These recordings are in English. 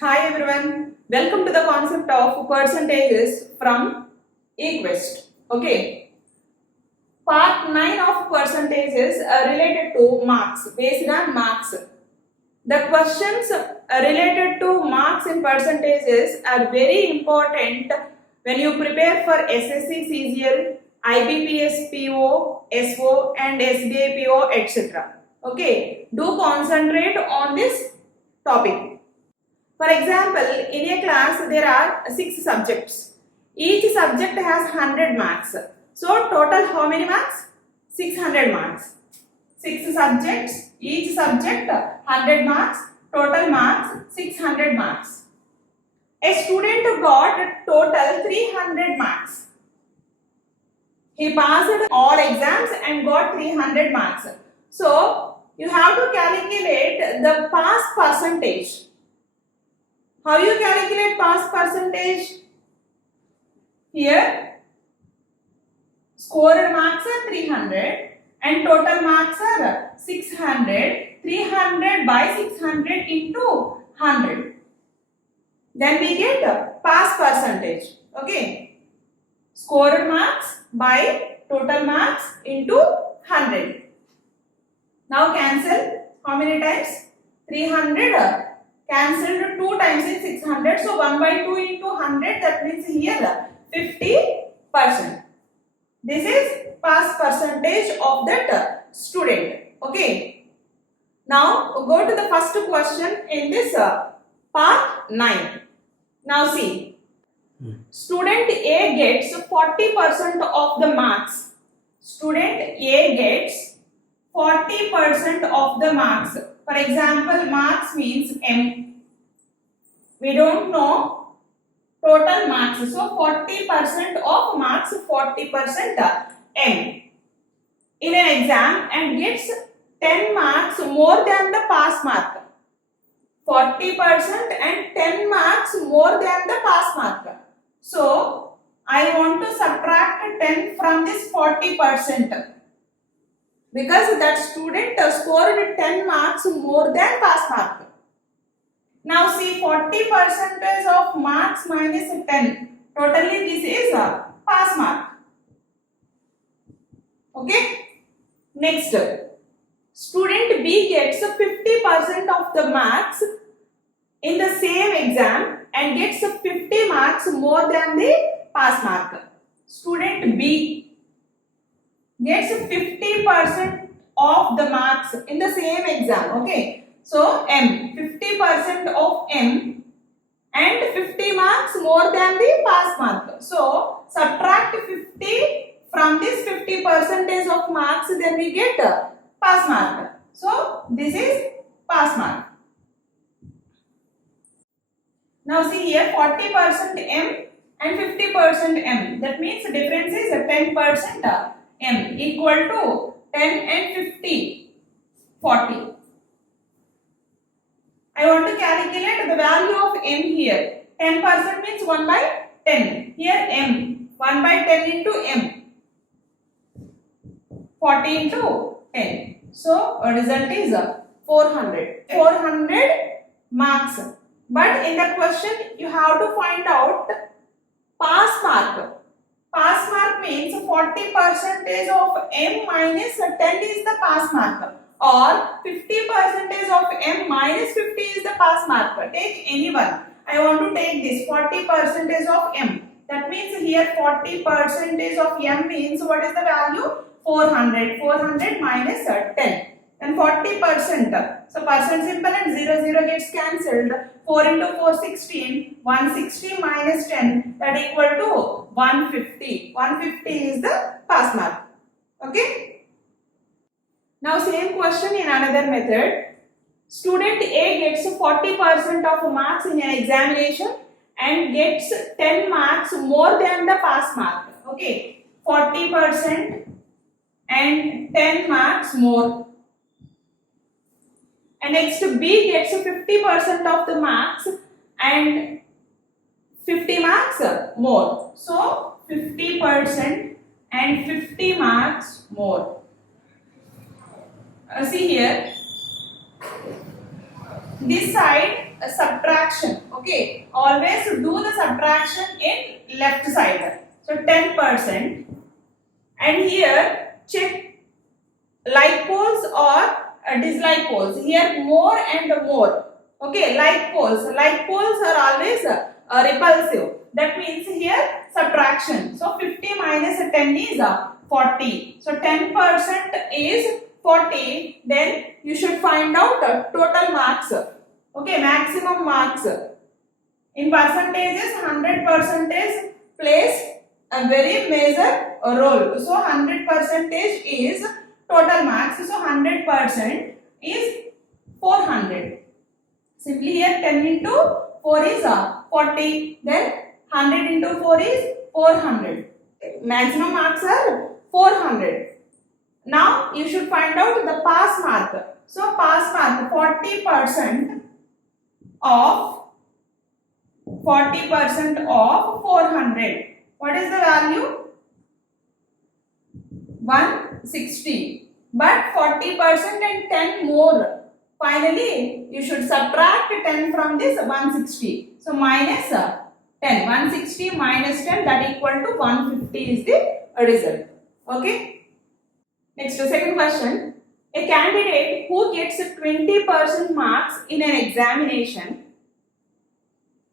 Hi everyone, welcome to the concept of percentages from eQuest. Okay, part 9 of percentages are related to marks, based on marks. The questions related to marks in percentages are very important when you prepare for SSC, CGL, IBPS, PO, SO and SBI PO, etc. Okay, do concentrate on this topic. For example, in a class there are 6 subjects. Each subject has 100 marks. So total how many marks? 600 marks. 6 subjects, each subject 100 marks, total marks 600 marks. A student got total 300 marks. He passed all exams and got 300 marks. So you have to calculate the pass percentage. How you calculate pass percentage? Here, scored marks are 300 and total marks are 600. 300 by 600 into 100. Then we get pass percentage. Okay. Scored marks by total marks into 100. Now cancel. How many times? 300. Cancelled 2 times in 600, so 1 by 2 into 100, that means here 50%. This is pass percentage of that student. Okay. Now go to the first question in this part 9. Now see, student A gets 40% of the marks. Student A gets 40% of the marks. For example, marks means M. We don't know total marks. So 40% of marks, 40% M. In an exam and gets 10 marks more than the pass mark. 40% and 10 marks more than the pass mark. So I want to subtract 10 from this 40%. Because that student scored 10 marks more than pass mark. Now see 40% of marks minus 10. Totally this is a pass mark. Okay. Next, student B gets 50% of the marks in the same exam and gets 50 marks more than the pass mark. Student B gets 50% of the marks in the same exam. Okay. So M, 50% of M and 50 marks more than the pass mark. So subtract 50 from this 50% of marks, then we get pass mark. So this is pass mark. Now see here 40% M and 50% M. That means the difference is 10% M equal to 10 and 50, 40. I want to calculate the value of M here. 10% means 1 by 10. Here M, 1 by 10 into M. 40 into 10. So result is 400. 400 marks. But in that question you have to find out pass mark. Pass mark means 40% of M minus 10 is the pass mark, or 50% of M minus 50 is the pass mark. Take any one. I want to take this 40% of M. That means here 40% of M means what is the value? 400. 400 minus 10. And 40%. So percent symbol and 0 gets cancelled. 4 into 4 16. 160 minus 10, that equal to 150. 150 is the pass mark. Okay. Now same question in another method. Student A gets 40% of marks in an examination and gets 10 marks more than the pass mark. Okay. 40% and 10 marks more. And next B gets 50% of the marks and 50 marks more. So 50% and 50 marks more. See here, this side subtraction. Okay, always do the subtraction in left side. So 10%, and here check like poles or dislike poles. Here more and more. Okay, like poles are always repulsive. That means here subtraction. So 50 minus 10 is 40. So 10% is 40. Then you should find out total marks. Okay, maximum marks. In percentages, 100% plays a very major role. So 100% is total marks. So 100% is 400. Simply here 10 into 4 is 40. Then 100 into 4 is 400. Maximum marks are 400. Now you should find out the pass mark. So pass mark, 40% of 400. What is the value? 160. But 40% and 10 more. Finally, you should subtract 10 from this 160. So minus 10. 160 minus 10, that equal to 150 is the result. Okay. Next, second question. A candidate who gets 20% marks in an examination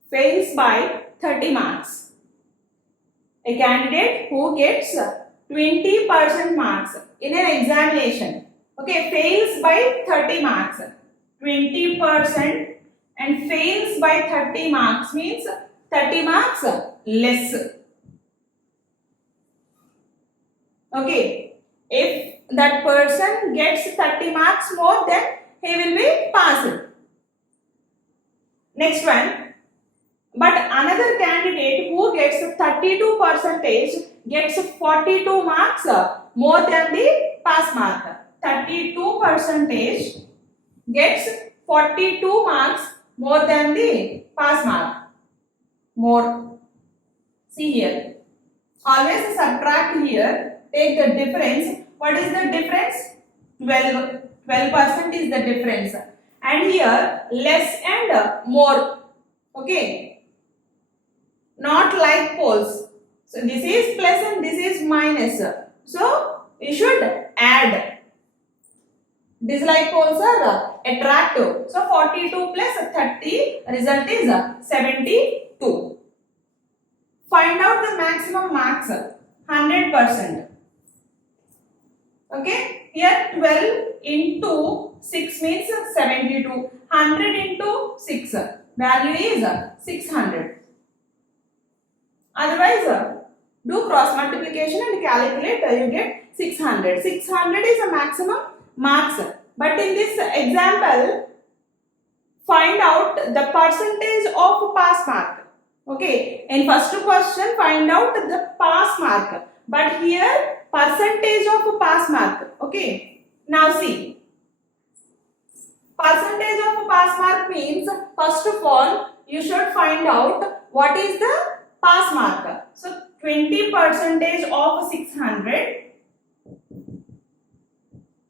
fails by 30 marks. A candidate who gets 20% marks in an examination, okay, fails by 30 marks. 20% and fails by 30 marks means 30 marks less. Okay, if that person gets 30 marks more, then he will be passed. Next one. But another candidate who gets 32% gets 42 marks more than the pass mark. 32% gets 42 marks more than the pass mark. More. See here. Always subtract here. Take the difference. What is the difference? 12. 12% is the difference. And here less and more. Okay. Not like poles. So this is plus and this is minus. So we should add. Dislike poles are attractive. So 42 plus 30, result is 72. Find out the maximum marks. 100%. Okay. Here 12 into 6 means 72. 100 into 6. Value is 600. Otherwise, do cross multiplication and calculate, you get 600. 600 is a maximum marks. But in this example, find out the percentage of pass mark. Okay, in first question, find out the pass mark. But here, percentage of pass mark. Okay, now see. Percentage of pass mark means, first of all, you should find out what is the pass mark. So 20% of 600,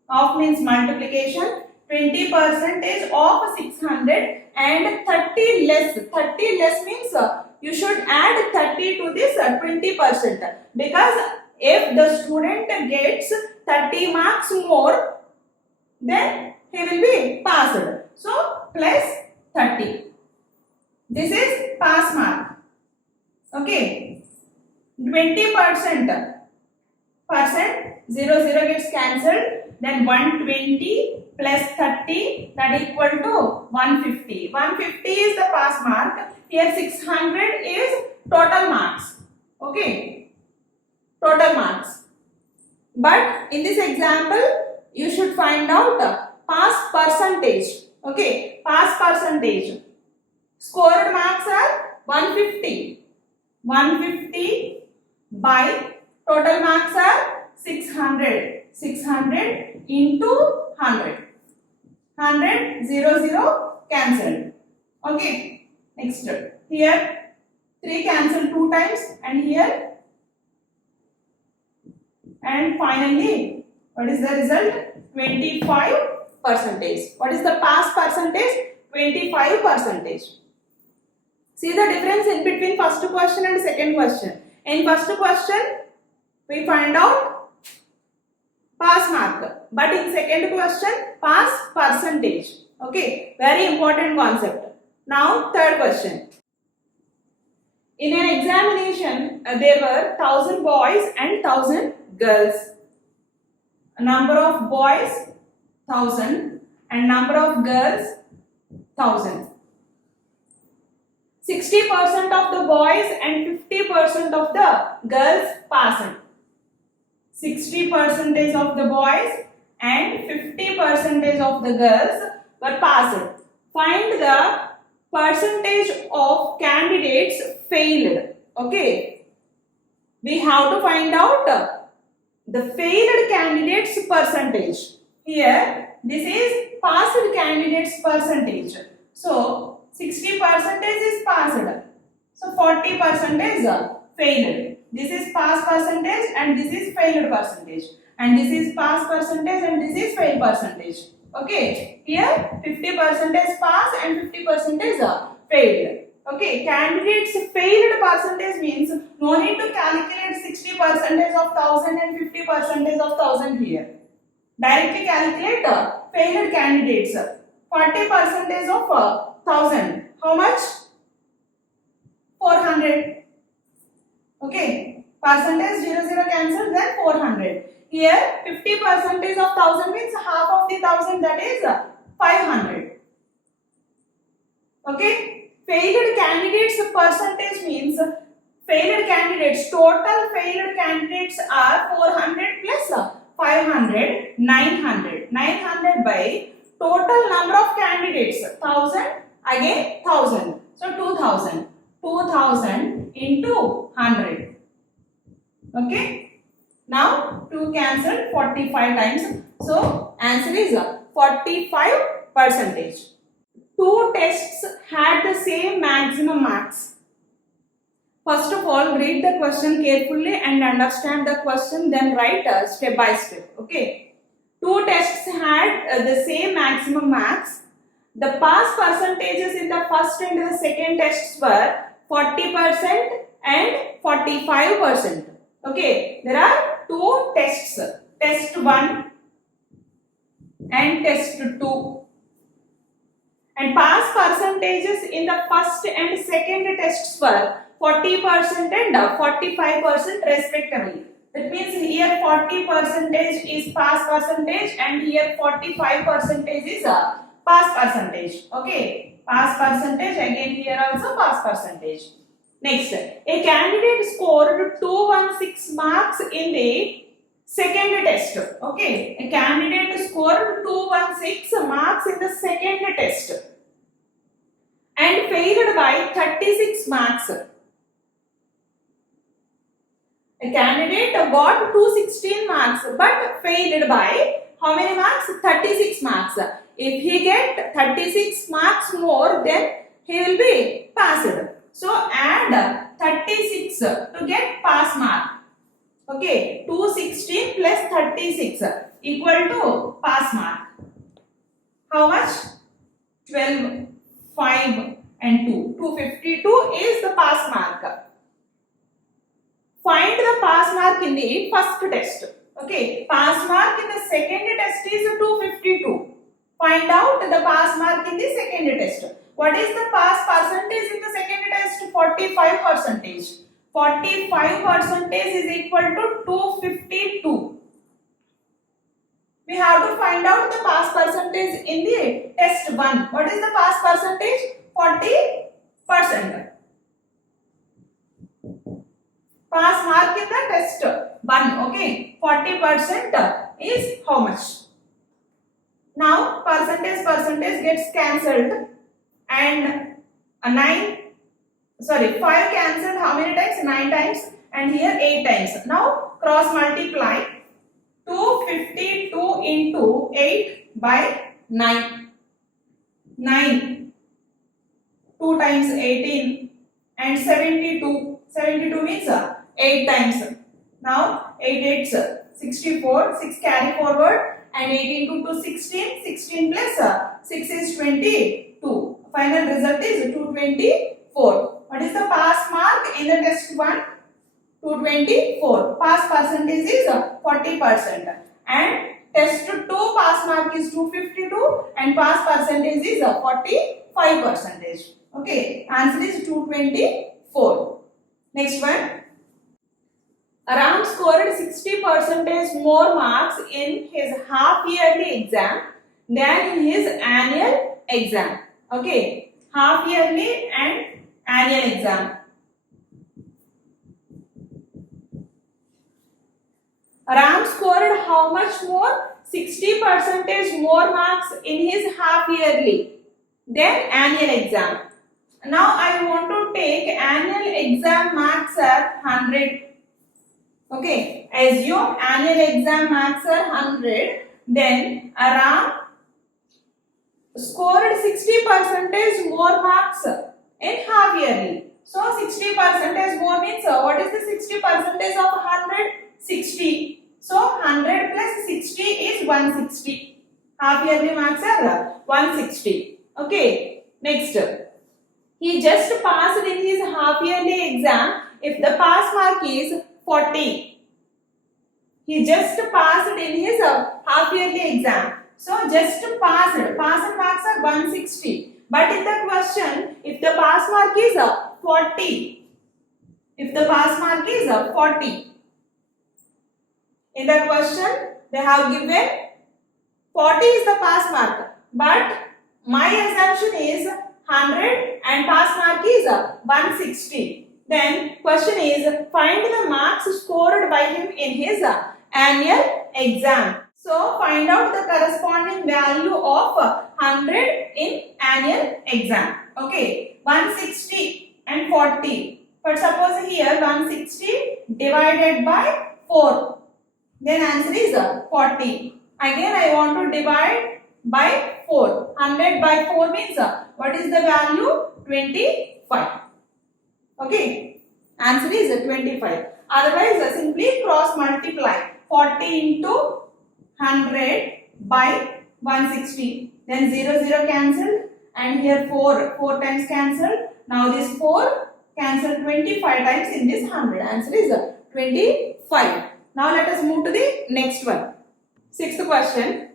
of means multiplication, 20% of 600 and 30 less. 30 less means you should add 30 to this 20%, because if the student gets 30 marks more, then he will be passed. So plus 30. This is pass mark. Okay, 20%, 0 gets cancelled, then 120 plus 30, that equal to 150. 150 is the pass mark. Here 600 is total marks. Okay, total marks. But in this example, you should find out pass percentage. Okay, pass percentage. Scored marks are 150. 150 by total marks are 600. 600 into 100. 100, 0 cancelled. Okay. Next. Here 3 cancelled 2 times and here. And finally, what is the result? 25%. What is the pass percentage? 25%. See the difference in between first question and second question. In first question, we find out pass mark, but in second question, pass percentage. Okay, very important concept. Now, third question. In an examination, there were 1000 boys and 1000 girls. Number of boys 1000 and number of girls 1000. 60% of the boys and 50% of the girls passed. 60% of the boys and 50% of the girls were passed. Find the percentage of candidates failed. Okay. We have to find out the failed candidates percentage. Here, this is passed candidates percentage. So, 60% is passed. So 40% is failed. This is pass percentage and this is failed percentage. And this is pass percentage and this is fail percentage. Okay. Here 50% is pass and 50% is failed. Okay. Candidates failed percentage means no need to calculate 60% of 1000 and 50% of 1000 here. Directly calculate failed candidates. 40% of 1000. How much? 400. Okay. Percentage 0 cancelled, then 400. Here 50% of 1000 means half of the 1000, that is 500. Okay. Failed candidates percentage means failed candidates, total failed candidates are 400 plus 500, 900. 900 by total number of candidates 1000, again 1000. So 2000. 2000 into 100. Okay. Now 2 cancelled 45 times. So answer is 45%. Two tests had the same maximum marks. First of all, read the question carefully and understand the question, then write step by step. Okay. Two tests had the same maximum marks. The pass percentages in the first and the second tests were 40% and 45%. Okay. There are two tests. Test 1 and test 2. And pass percentages in the first and second tests were 40% and 45% respectively. That means here 40% is pass percentage and here 45% is pass percentage. Okay. Pass percentage, again here also pass percentage. Next, a candidate scored 216 marks in the second test. Okay. A candidate scored 216 marks in the second test and failed by 36 marks. A candidate got 216 marks but failed by how many marks? 36 marks. If he get 36 marks more, then he will be passed. So add 36 to get pass mark. Okay, 216 plus 36 equal to pass mark. How much? 12, 5 and 2. 252 is the pass mark. Find the pass mark in the first test. Okay, pass mark in the second test is 252. Find out the pass mark in the second test. What is the pass percentage in the second test? 45%. 45% is equal to 252. We have to find out the pass percentage in the test 1. What is the pass percentage? 40%. Pass mark in the test 1. Okay. 40% is how much? Now percentage gets cancelled and 5 cancelled how many times? 9 times, and here 8 times. Now cross multiply 252 into 8 by 9. 9. 2 times 18 and 72. 72 means 8 times. Now 8 8s 64. 6 carry forward and 18 to 16. 16 plus 6 is 22. Final result is 224. What is the pass mark in the test 1? 224. Pass percentage is 40%. And test 2 pass mark is 252 and pass percentage is 45%. Okay, answer is 224. Next one. Ram scored 60% more marks in his half yearly exam than in his annual exam. Okay, half yearly and annual exam. Ram scored how much more? 60% more marks in his half yearly than annual exam. Now I want to take annual exam marks are 100. Okay, assume annual exam marks are 100. Then Ram scored 60% more marks in half yearly. So 60% more means what is the 60% of 100? 60. So 100 plus 60 is 160. Half yearly marks are 160. Okay. Next. He just passed in his half yearly exam if the pass mark is 40. He just passed in his half yearly exam. So just passed. Passed marks are 160. But in the question, if the pass mark is 40. If the pass mark is 40. In the question, they have given 40 is the pass mark. But my assumption is 100 and pass mark is 160. Then question is find the marks scored by him in his annual exam. So find out the corresponding value of 100 in annual exam. Okay, 160 and 40. But suppose here 160 divided by 4. Then answer is 40. Again I want to divide by 4. 100 by 4 means what is the value? 25. Okay. Answer is 25. Otherwise simply cross multiply. 40 into 100 by 160. Then 0 0 cancelled. And here 4 times cancelled. Now this 4 cancelled 25 times in this 100. Answer is 25. Now let us move to the next one. Sixth question.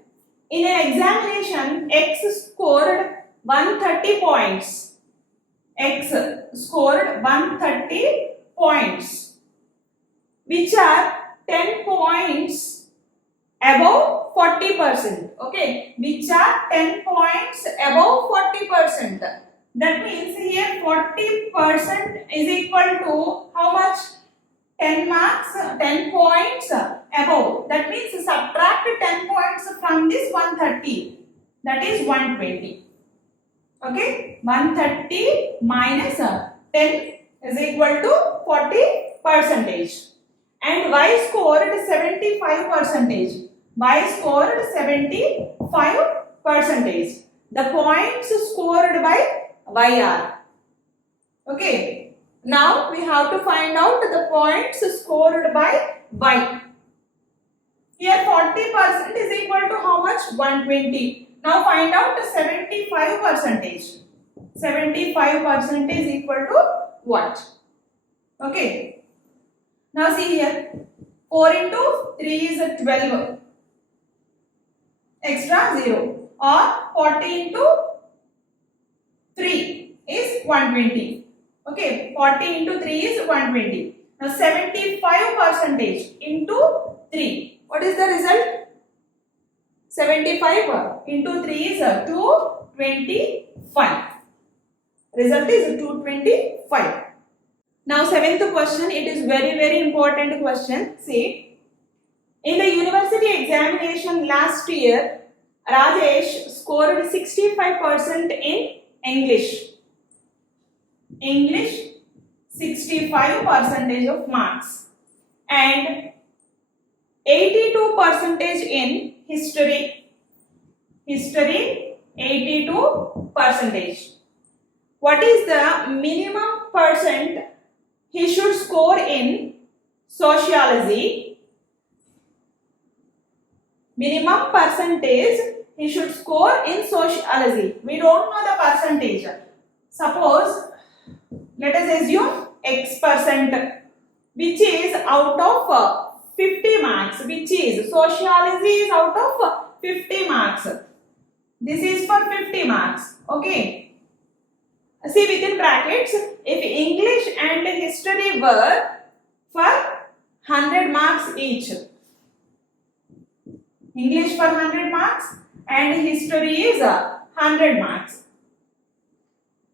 In an examination, X scored 130 points. X scored 130 points, which are 10 points above 40%. Okay, which are 10 points above 40%. That means here 40% is equal to how much? 10 marks, 10 points above. That means subtract 10 points from this 130. That is 120. Okay, 130 minus 10 is equal to 40%. And Y scored 75%. Y scored 75%. The points scored by Y are. Okay. Now we have to find out the points scored by Y. Here 40% is equal to how much? 120. Now find out 75%. 75% is equal to what? Okay. Now see here. 4 into 3 is 12. Extra 0. Or 40 into 3 is 120. Okay, 40 into 3 is 120. Now 75% into 3. What is the result? 75 into 3 is 225. Result is 225. Now 7th question, it is very important question. See, in the university examination last year, Rajesh scored 65% in English. English 65% of marks and 82% in history. History 82%. What is the minimum percent he should score in sociology? Minimum percentage he should score in sociology. We don't know the percentage. Suppose, let us assume X percent, which is out of 50 marks, which is sociology is out of 50 marks. This is for 50 marks. Okay. See within brackets, if English and history were for 100 marks each. English for 100 marks and history is 100 marks.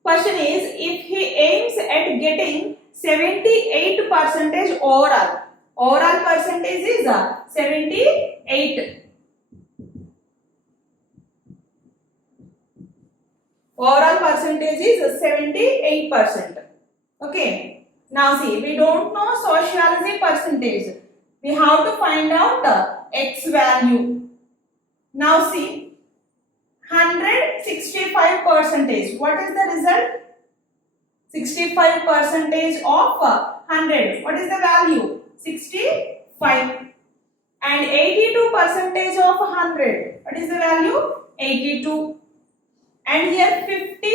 Question is, if he aims at getting 78% overall percentage is 78. Overall percentage is 78%. Okay. Now see, we don't know sociology percentage. We have to find out X value. Now see, 165 percentage. What is the result? 65 percentage of 100. What is the value? 65. And 82 percentage of 100. What is the value? 82. And here 50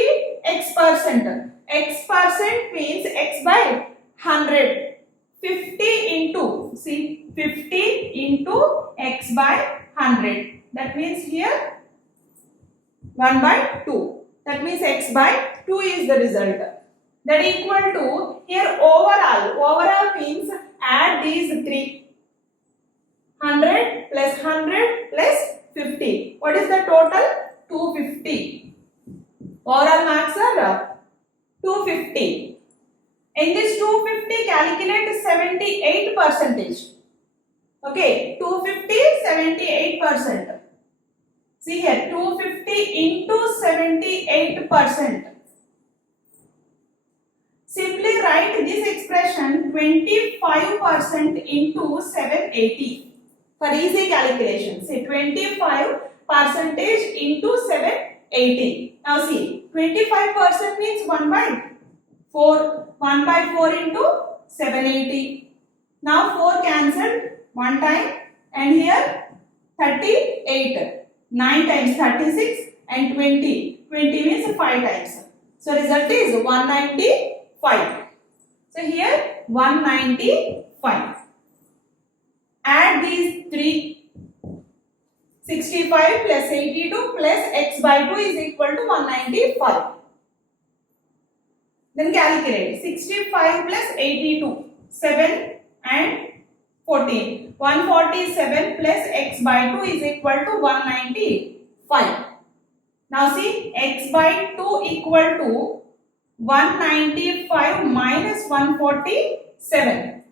X percent. X percent means X by 100. 50 into, see, 50 into X by 100. That means here 1 by 2. That means X by 2 is the result. That equal to, here overall. Overall means add these three. 100 plus 100 plus 50. What is the total? 250. Overall marks are 250. In this 250, calculate 78 percentage. Okay, 250, 78%. See here, 250 into 78%. Simply write this expression 25% into 780 for easy calculation. See, 25% into 780. Now see, 25% means 1 by 4. 1 by 4 into 780. Now 4 cancelled 1 time and here 38. 9 times 36 and 20. 20 means 5 times. So result is 195. So here 195. Add these 3. 65 plus 82 plus X by 2 is equal to 195. Then calculate 65 plus 82, 7 and 14. 147 plus X by 2 is equal to 195. Now see, X by 2 equal to 195 minus 147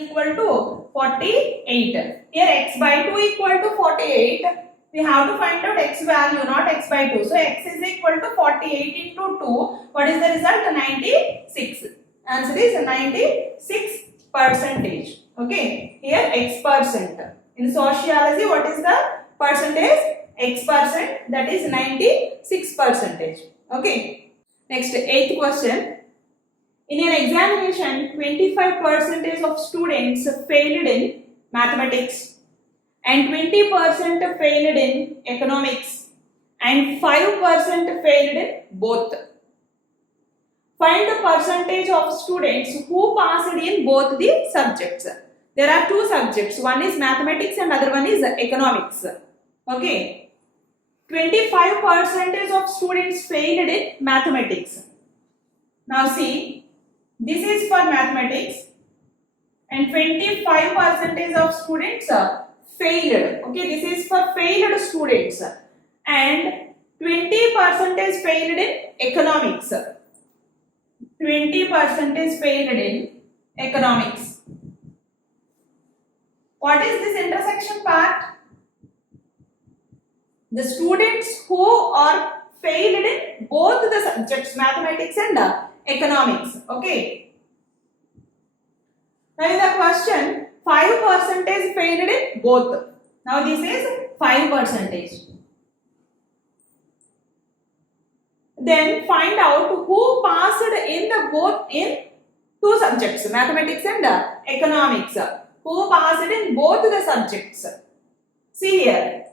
equal to 48. Here X by 2 equal to 48. We have to find out X value, not X by 2. So X is equal to 48 into 2. What is the result? 96. Answer is 96 percentage. Okay. Here X percent. In sociology, what is the percentage? X percent. That is 96 percentage. Okay. Next, 8th question. In an examination, 25% of students failed in mathematics and 20% failed in economics and 5% failed in both. Find the percentage of students who passed in both the subjects. There are two subjects. One is mathematics and other one is economics. Okay. 25% of students failed in mathematics. Now see, this is for mathematics and 25% of students failed. Okay, this is for failed students and 20% failed in economics. 20% failed in economics. What is this intersection part? The students who are failed in both the subjects, mathematics and economics. Okay. Now in the question, 5% failed in both. Now this is 5%. Then find out who passed in the both in two subjects, mathematics and economics. Who passed in both the subjects? See here,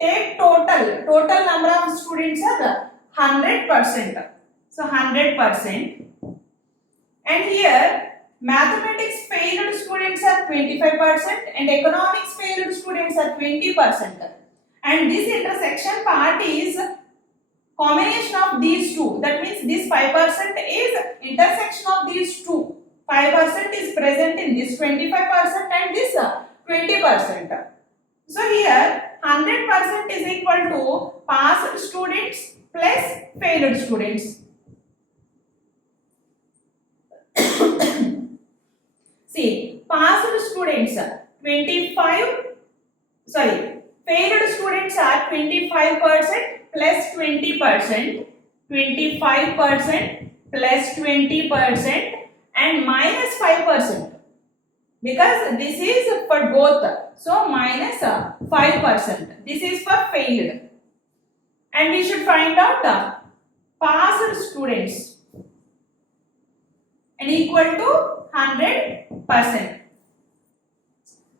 take total number of students are 100%. So 100%. And here mathematics failed students are 25% and economics failed students are 20%. And this intersection part is combination of these two. That means this 5% is intersection of these two. 5% is present in this 25% and this 20%. So here 100% is equal to passed students plus failed students. See, passed students failed students are 25% plus 20%, 25% plus 20% and minus 5%, because this is for both, so minus 5%. This is for failed, and we should find out passed students and equal to 100%.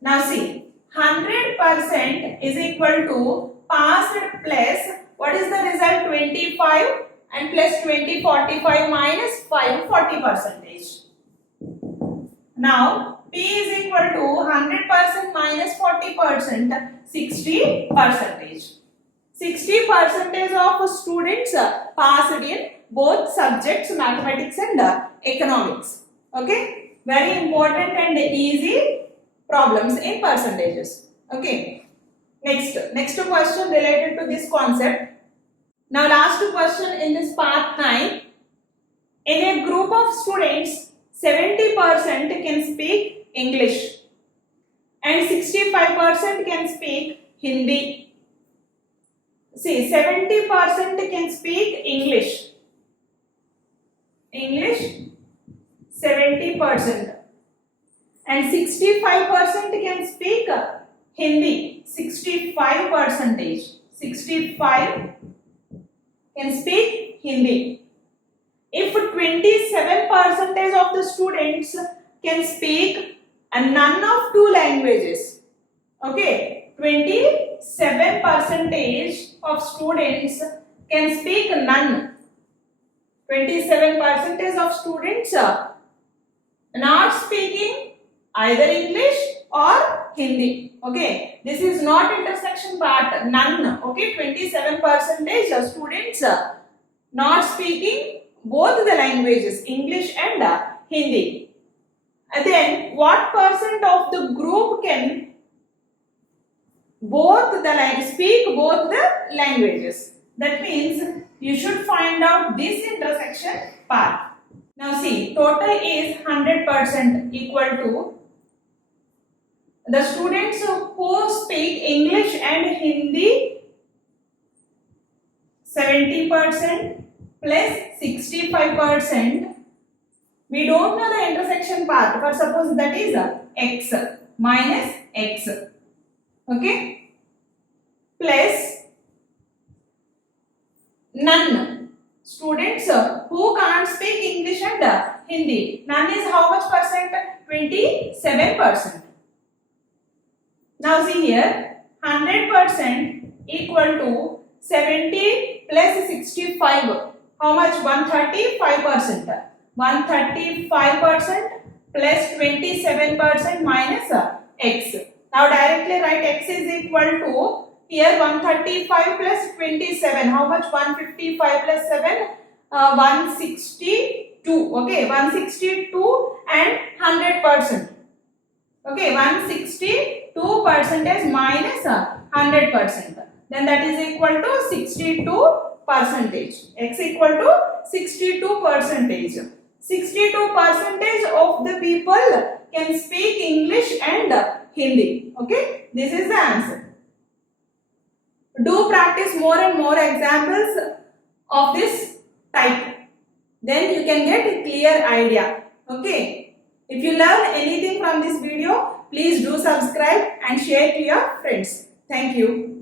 Now see, 100% is equal to passed plus, what is the result? 25 and plus 20, 45 minus 5, 40%. Now P is equal to 100% minus 40%, 60%. 60% of students passed in both subjects, mathematics and economics. Okay, very important and easy problems in percentages. Okay, next question related to this concept. Now last question in this part 9. In a group of students, 70% can speak English and 65% can speak Hindi. See, 70% can speak English, 70%, and 65% can speak Hindi, 65%, 65 can speak Hindi. If 27% of the students can speak none of two languages, okay, 27% of students can speak none. 27% of students not speaking either English or Hindi. Okay, this is not intersection part, none. Okay, 27% of students not speaking both the languages, English and Hindi. And then what percent of the group can speak both the languages? That means you should find out this intersection part. Now see, total is 100% equal to the students who speak English and Hindi 70% plus 65%. We don't know the intersection part, but suppose that is x minus x. Okay, plus none. Students who can't speak English and Hindi. None is how much percent? 27%. Now see here, 100% equal to 70 plus 65. How much? 135%. 135% plus 27% minus x. Now directly write x is equal to, here 135 plus 27. How much? 155 plus 7? 162. Okay, 162 and 100%. Okay, 162% minus 100%. Then that is equal to 62%. X equal to 62%. 62% of the people can speak English and Hindi. Okay, this is the answer. Do practice more and more examples of this type. Then you can get a clear idea. Okay. If you learn anything from this video, please do subscribe and share to your friends. Thank you.